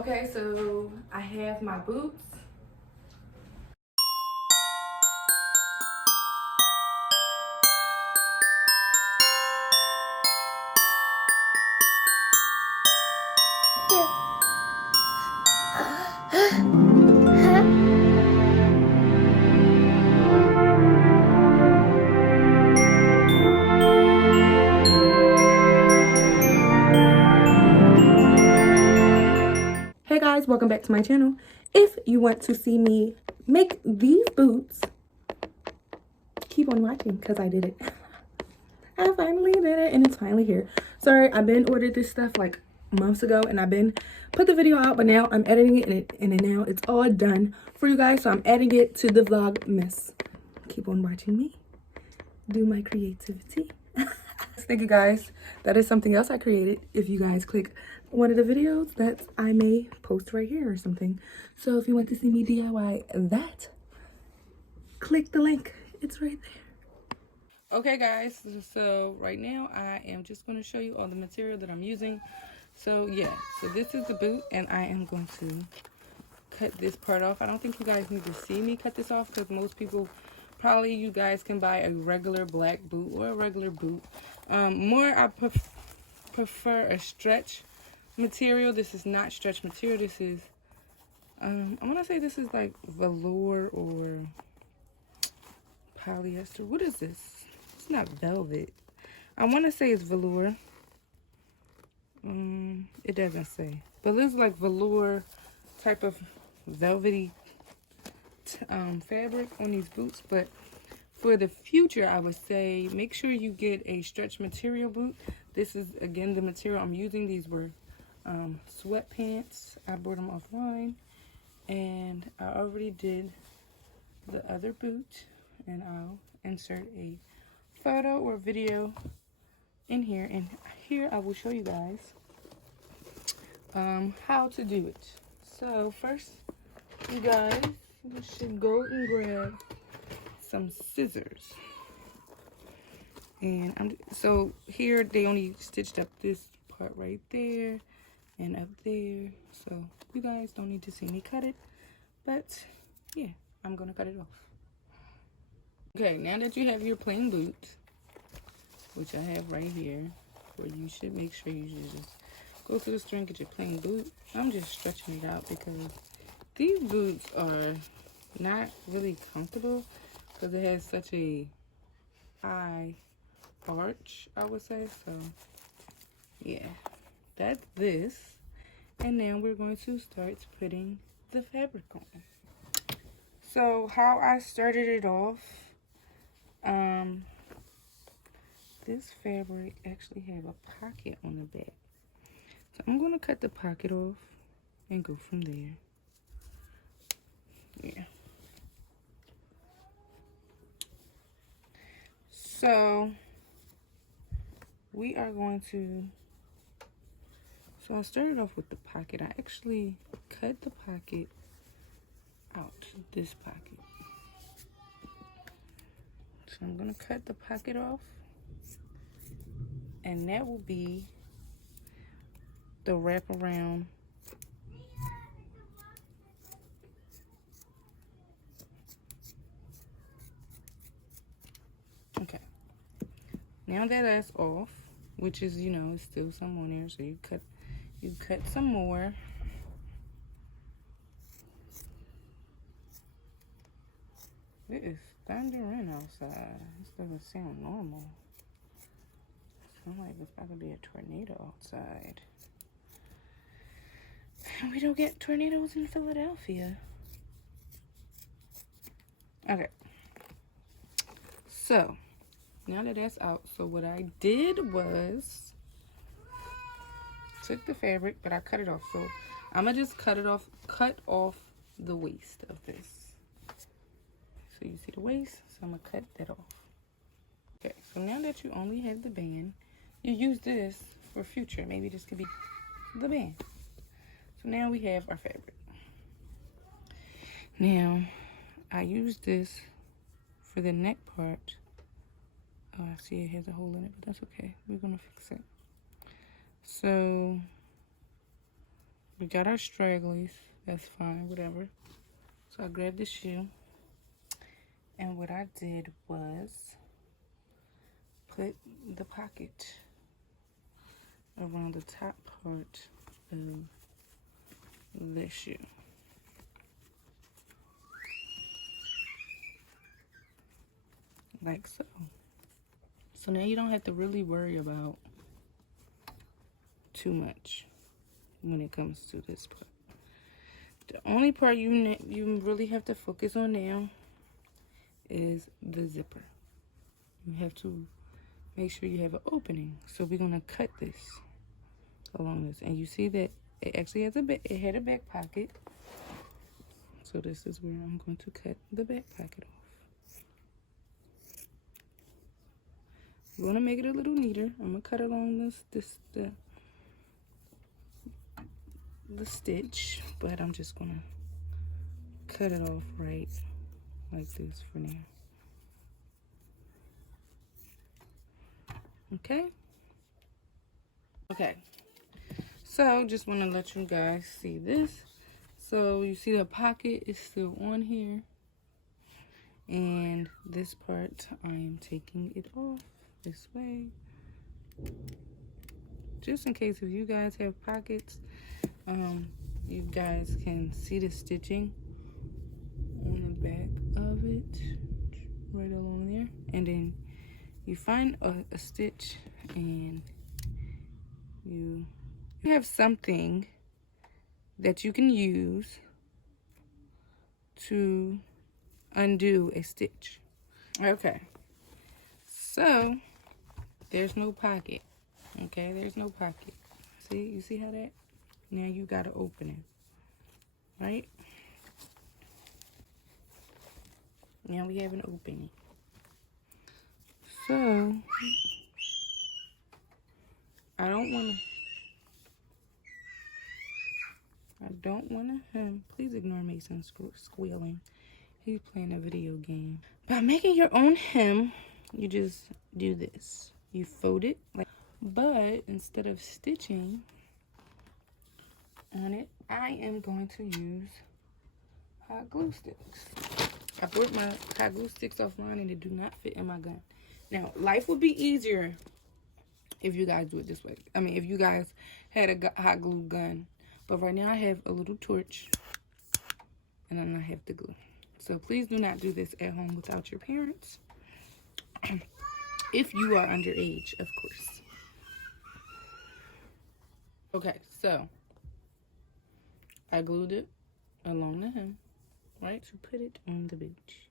Okay, so I have my boots. Hey guys, welcome back to my channel. If you want to see me make these boots, keep on watching because I did it. I finally did it and it's finally here. Sorry, I've been ordered this stuff like months ago and I've been put the video out, but now I'm editing it and now it's all done for you guys. So I'm adding it to the Vlogmas. Keep on watching me do my creativity. Thank you guys. That is something else I created. If you guys click one of the videos that I may post right here or something. So if you want to see me DIY that, click the link. It's right there. Okay guys, so right now I am just going to show you all the material that I'm using. So yeah, so this is the boot and I am going to cut this part off. I don't think you guys need to see me cut this off because most people, probably you guys can buy a regular black boot or a regular boot. I prefer a stretch material. This is not stretch material. This is, I want to say this is like velour or polyester. What is this? It's not velvet. I want to say it's velour. It doesn't say. But it's like velour type of velvety fabric on these boots. But for the future, I would say make sure you get a stretch material boot. This is, again, the material I'm using. These were sweatpants. I bought them offline. And I already did the other boot. And I'll insert a photo or video in here. And here I will show you guys how to do it. So first, you guys, you should go and grab some scissors. And so here they only stitched up this part right there and up there. So you guys don't need to see me cut it. But yeah, I'm gonna cut it off. Okay, now that you have your plain boot, which I have right here, where you should make sure you should just go to the store and get your plain boot. I'm just stretching it out because these boots are not really comfortable because it has such a high arch, I would say. So yeah, that's this. And now we're going to start putting the fabric on. So how I started it off, this fabric actually have a pocket on the back. So I'm going to cut the pocket off and go from there. Yeah. So we are going to, so I started off with the pocket. I actually cut the pocket out, this pocket. So I'm going to cut the pocket off. And that will be the wraparound. Okay. Now that that's off, which is, you know, it's still some on there, so you cut some more. It is thundering outside. This doesn't sound normal. Sounds like it's about to be a tornado outside. We don't get tornadoes in Philadelphia. Okay. So, now that that's out, so what I did was took the fabric, but I cut it off. So I'm gonna just cut off the waist of this. So you see the waist, so I'm gonna cut that off. Okay, so now that you only have the band, you use this for future. Maybe this could be the band. So now we have our fabric. Now, I use this for the neck part. Oh, I see it has a hole in it, but that's okay. We're gonna fix it. So We got our stragglies. That's fine, whatever. So I grabbed the shoe. And what I did was put the pocket around the top part of the shoe. Like so. So now you don't have to really worry about too much when it comes to this part. The only part you really have to focus on now is the zipper. You have to make sure you have an opening. So we're gonna cut this along this, and you see that it actually has it had a back pocket. So this is where I'm going to cut the back pocket off. I'm gonna make it a little neater. I'm gonna cut along the stitch, but I'm just gonna cut it off right like this for now. Okay, so just want to let you guys see this. So you see the pocket is still on here, and this part I am taking it off this way, just in case if you guys have pockets, you guys can see the stitching on the back of it right along there. And then you find a stitch, and you have something that you can use to undo a stitch. Okay, so there's no pocket. Okay, there's no pocket. See, you see how that? Now you gotta open it, right? Now we have an opening. So I don't wanna hem. Please ignore Mason squealing. He's playing a video game. By making your own hem, you just do this. You fold it, but instead of stitching on it, I am going to use hot glue sticks. I brought my hot glue sticks offline, and they do not fit in my gun. Now, life would be easier if you guys do it this way. I mean, if you guys had a hot glue gun. But right now I have a little torch, and then I have the glue. So please do not do this at home without your parents. If you are underage, of course. Okay, so I glued it along the hem, right, to put it on the bench.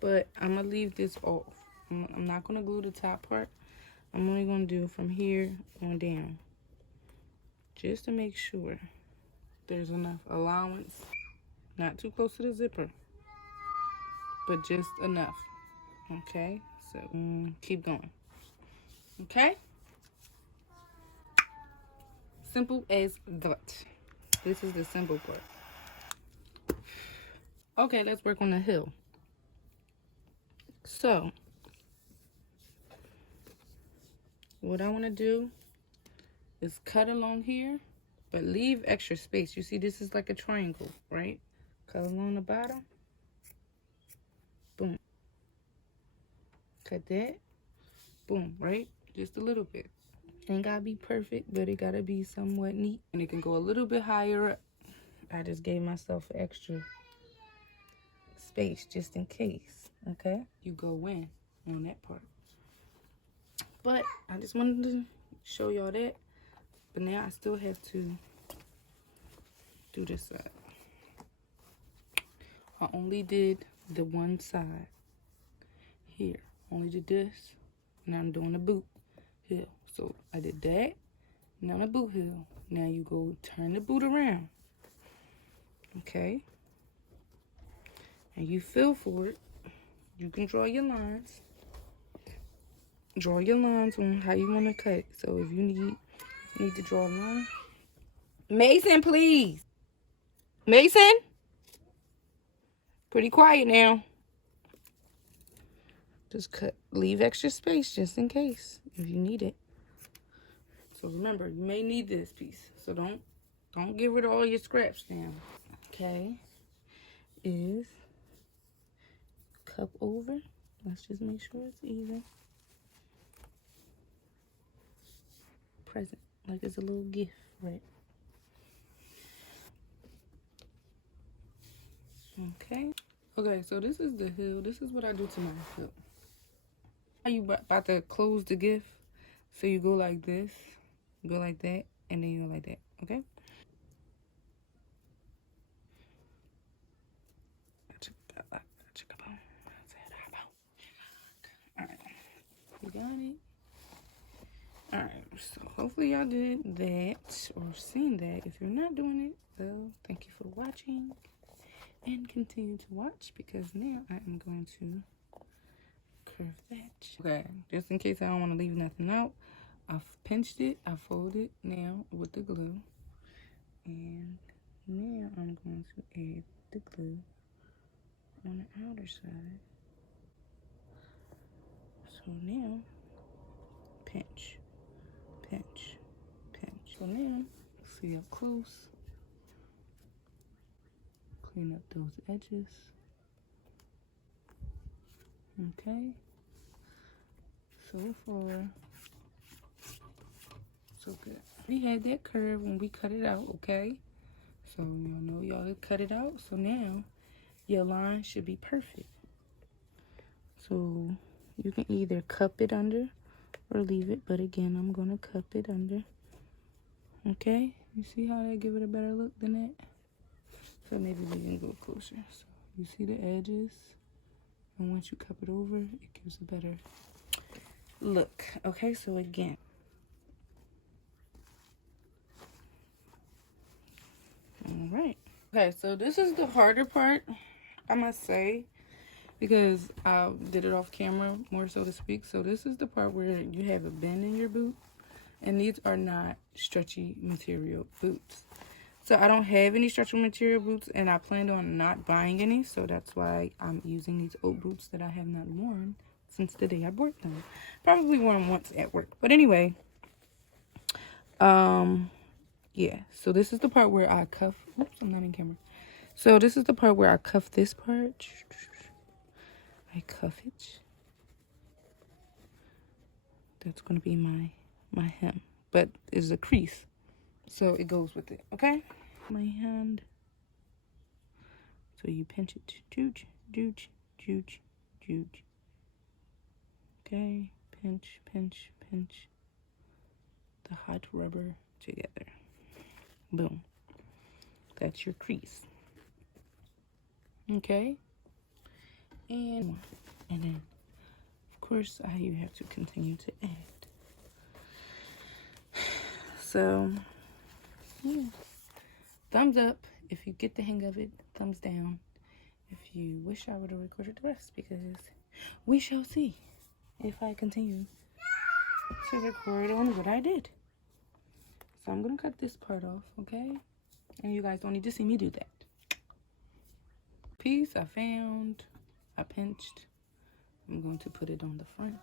But I'm going to leave this off. I'm not going to glue the top part. I'm only going to do from here on down, just to make sure there's enough allowance. Not too close to the zipper, but just enough. Okay, so keep going. Okay, simple as that. This is the simple part. Okay, let's work on the heel. So what I want to do is cut along here, but leave extra space. You see, this is like a triangle, right? Cut along the bottom. Boom. Cut that. Boom, right? Just a little bit. Ain't gotta be perfect, but it gotta be somewhat neat. And it can go a little bit higher up. I just gave myself extra space just in case, okay? You go in on that part. But I just wanted to show y'all that. But now I still have to do this side. I only did the one side here. Only did this. Now I'm doing the boot heel. So I did that. Now the boot heel. Now you go turn the boot around. Okay. And you feel for it. You can draw your lines. Draw your lines on how you want to cut. So if you need to draw a line. Mason, please. Mason? Pretty quiet now. Just cut. Leave extra space just in case if you need it. So remember, you may need this piece. So don't Don't get rid of all your scraps now. Okay. Is cup over. Let's just make sure it's even. Present. Like it's a little gift, right? Okay. Okay, so this is the heel. This is what I do to my heel. Are you about to close the gift? So you go like this, go like that, and then you go like that, okay? Alright, you got it? Alright, so hopefully y'all did that or seen that. If you're not doing it, well, thank you for watching. And continue to watch because now I am going to curve that. Okay, just in case I don't want to leave nothing out, I've pinched it, I folded now with the glue. And now I'm going to add the glue on the outer side. So now, pinch, pinch, pinch. So now, see up close. Clean up those edges. Okay. So far, so good. We had that curve when we cut it out, okay? So y'all know y'all had cut it out. So now, your line should be perfect. So you can either cup it under or leave it, but again, I'm gonna cup it under. Okay, you see how they give it a better look than that? So maybe we can go closer. So you see the edges, and once you cup it over, it gives a better look. Okay, so again, all right. Okay, so this is the harder part, I must say, because I did it off camera, more so to speak. So this is the part where you have a bend in your boot, and these are not stretchy material boots. So I don't have any stretchy material boots, and I planned on not buying any, so that's why I'm using these old boots that I have not worn since the day I bought them. Probably wore them once at work, but anyway, yeah. So this is the part where I cuff. Oops, I'm not in camera. So this is the part where I cuff this part. I cuff it. That's gonna be my hem, but it's a crease, so it goes with it. Okay. My hand. So you pinch it, jooch, jooch, jooch, jooch. Okay, pinch, pinch, pinch the hot rubber together. Boom. That's your crease. Okay. And then, of course, you have to continue to add. So, yeah. Thumbs up if you get the hang of it. Thumbs down if you wish I would have recorded the rest, because we shall see if I continue to record on what I did. So I'm going to cut this part off, okay? And you guys don't need to see me do that. Piece I found, I pinched. I'm going to put it on the front.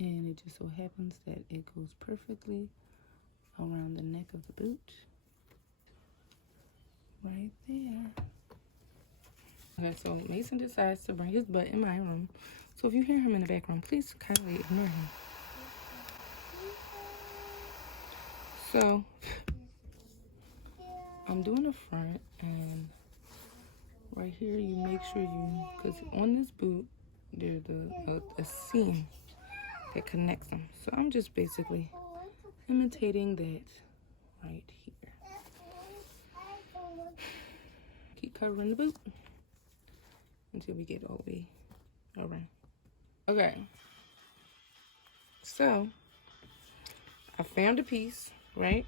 And it just so happens that it goes perfectly around the neck of the boot. Right there. Okay, so Mason decides to bring his butt in my room. So if you hear him in the background, please kindly ignore him. So I'm doing the front, and right here you make sure you, because on this boot there's a seam that connects them. So I'm just basically imitating that right here. Keep covering the boot until we get all the way around. Okay, so I found a piece, right?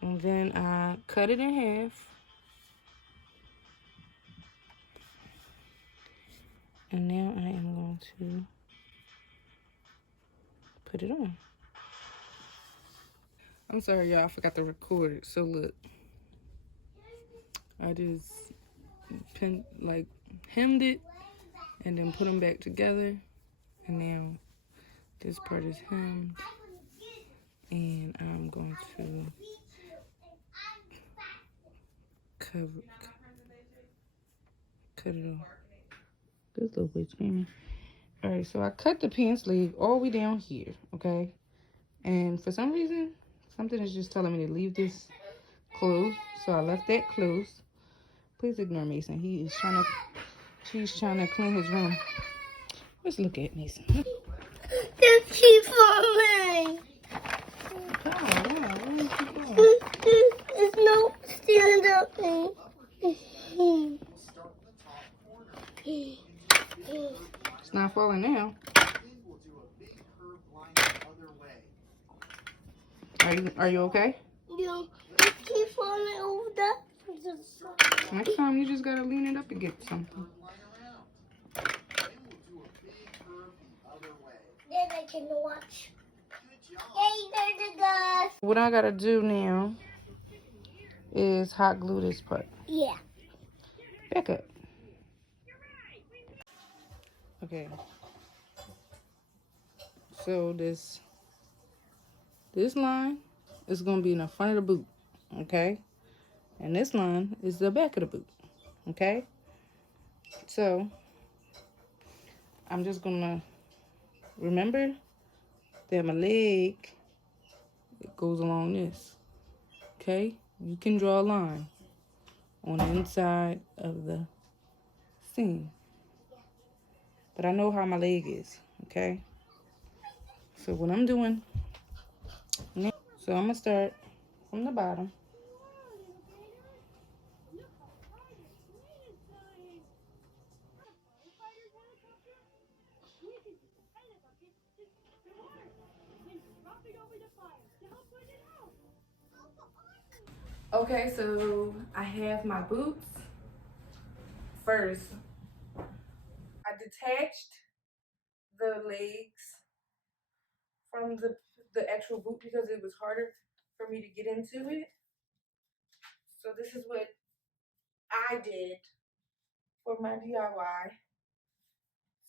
And then I cut it in half. And now I am going to put it on. I'm sorry, y'all, I forgot to record it. So look, I just hemmed it and then put them back together. And now this part is hemmed. cut it off. This little bitch screaming. Alright, so I cut the pants sleeve all the way down here, okay? And for some reason, something is just telling me to leave this closed. So I left that closed. Please ignore Mason. She's trying to clean his room. Let's look at Mason. Just keep falling. It's no stand up thing. It's not falling now. Are you okay? Yeah, just keep falling over that. Next time you just gotta lean it up and get something. Then I can watch. Hey, there's a guy. What I gotta do now is hot glue this part. Yeah. Back up. Okay. So this line is gonna be in the front of the boot, okay? And this line is the back of the boot, okay? So I'm just gonna remember that my leg, it goes along this, okay? You can draw a line on the inside of the seam, but I know how my leg is, okay? So what I'm doing now, so I'm gonna start from the bottom. Okay, so I have my boots. First, I detached the legs from the actual boot because it was harder for me to get into it. So this is what I did for my DIY.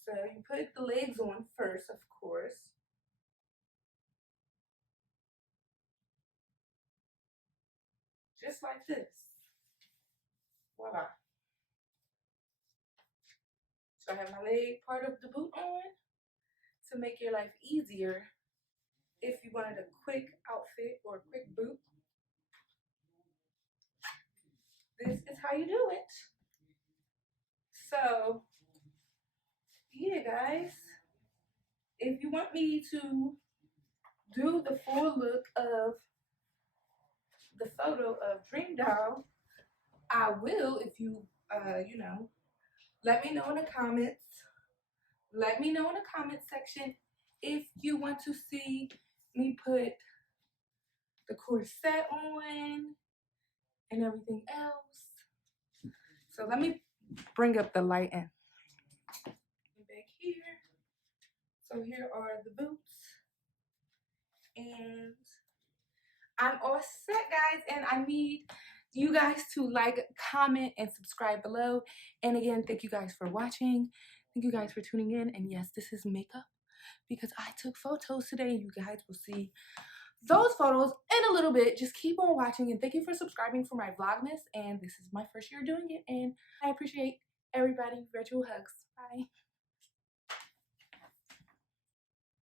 So you put the legs on first, of course. Just like this. Voila. So I have my leg part of the boot on to make your life easier if you wanted a quick outfit or a quick boot. This is how you do it. So, yeah, guys. If you want me to do the full look of the photo of Dreamdoll, I will if you, let me know in the comments. Let me know in the comment section if you want to see me put the corset on and everything else. So let me bring up the light in. Back here. So here are the boots. And I'm all set, guys. And I need you guys to like, comment, and subscribe below. And again, thank you guys for watching. Thank you guys for tuning in. And yes, this is makeup because I took photos today. You guys will see those photos in a little bit. Just keep on watching, and thank you for subscribing for my Vlogmas. And this is my first year doing it, and I appreciate everybody. Virtual hugs. Bye.